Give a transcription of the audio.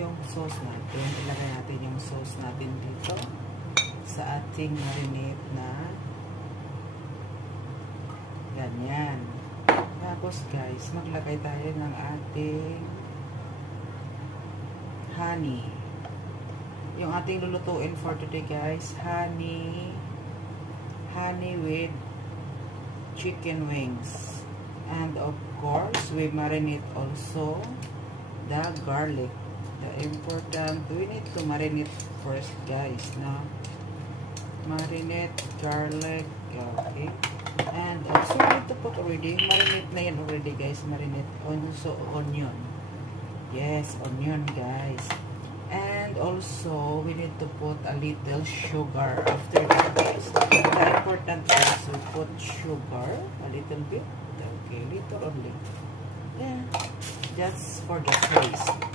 yung sauce natin. Ilagay natin yung sauce natin dito sa ating marinate na ganyan. Tapos guys, maglagay tayo ng ating honey. Yung ating lulutuin for today guys, honey with chicken wings. And of course, we marinate also the garlic. The important, we need to marinate first guys, no? Marinate garlic, okay? And also, we need to put already, marinate na yan already guys, marinate also onion. Yes, onion guys. And also, we need to put a little sugar after that guys. The important is we put sugar, a little bit, okay, little only. Yeah, just for the taste.